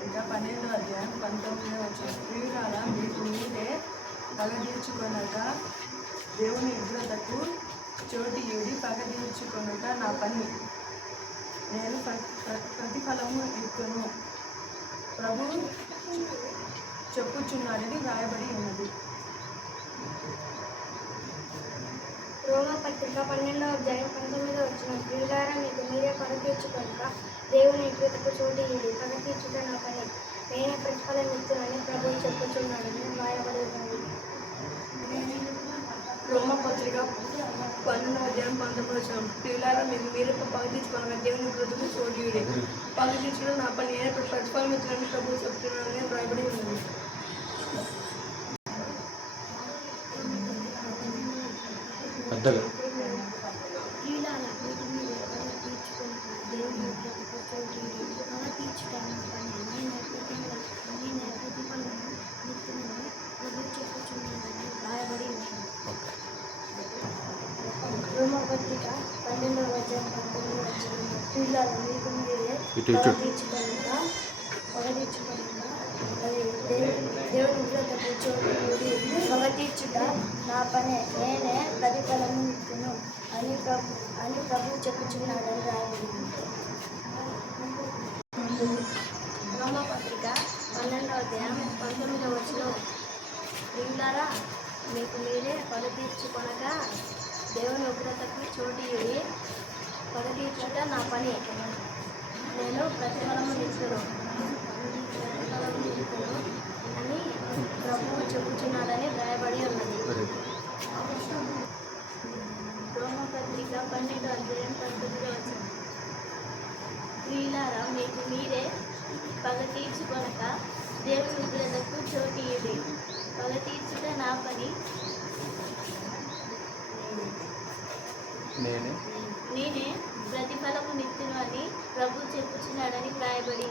రోమపత్రిక 12వ అధ్యాయం 19వ వచనం. ప్రియులారా, మీకు మీరే పగ తీర్చుకొనక దేవుని ఉగ్రతకు చోటియుడి. పగ తీర్చుకొనుట నా పని, నేను ప్రతిఫలము ఇత్తును, ప్రభు చెప్పుచున్నాడని వ్రాయబడి ఉన్నది. రోమపత్రిక 12వ అధ్యాయం 19వ వచనం. ప్రియులారా, మీకు మీరే పగ తీర్చుకొనక దేవుని ఉగ్రతకు చోటియుడి. పగ తీర్చుట నా పని, నేనే ప్రతిఫలం ఇత్తునని ప్రభువు చెప్పుచున్నాడని వ్రాయబడి ఉన్నది. రోమపత్రిక 12వ అధ్యాయం 19వ వచనం. ప్రియులారా, మీకు మీరే పగ తీర్చుకొనక దేవుని ఉగ్రతకు చోటియుడి. పగ తీర్చుట నా పని, నేనే ప్రతిఫలం ఇత్తునని ప్రభువు చెప్పుచున్నాడని వ్రాయబడి ఉన్నది. ప్రియులారా, మీకు మీరే పగ తీర్చుకొనక దేవుని ఉగ్రతకు చోటియుడి. పగ తీర్చుట నా పని, నేనే ప్రతిఫలం ఇత్తునని ప్రభువు చెప్పుచున్నాడని వ్రాయబడి ఉన్నది. రోమపత్రిక 12వ అధ్యాయం 19వ వచనం. ప్రియులారా, మీకు మీరే పగ తీర్చుకొనక దేవుని ఉగ్రతకు చోటియుడి. పగ తీర్చుట నా పనే, నేనే ప్రతిఫలము ఇత్తును అని ప్రభువు చెప్పుచున్నాడని రాయబడింది. రోమపత్రిక 12వ అధ్యాయం 19వ వచనం. ప్రియులారా, మీకు మీరే పగ తీర్చుకొనక దేవుని ఉగ్రతకు చోటియుడి. పగ తీర్చుట నా పని, నేను ప్రతిఫలము ఇత్తును అని ప్రభువు చెప్పుచున్నాడని వ్రాయబడి ఉన్నది. రోమపత్రిక 12వ అధ్యాయం 19వ వచనం. ప్రియులారా, మీకు మీరే పగ తీర్చుకొనక దేవుని ఉగ్రతకు చోటియుడి. పగ తీర్చుట నా పని, నేనే ప్రతిఫలము నిత్తును అని ప్రభువు చెప్పుచున్నాడని వ్రాయబడి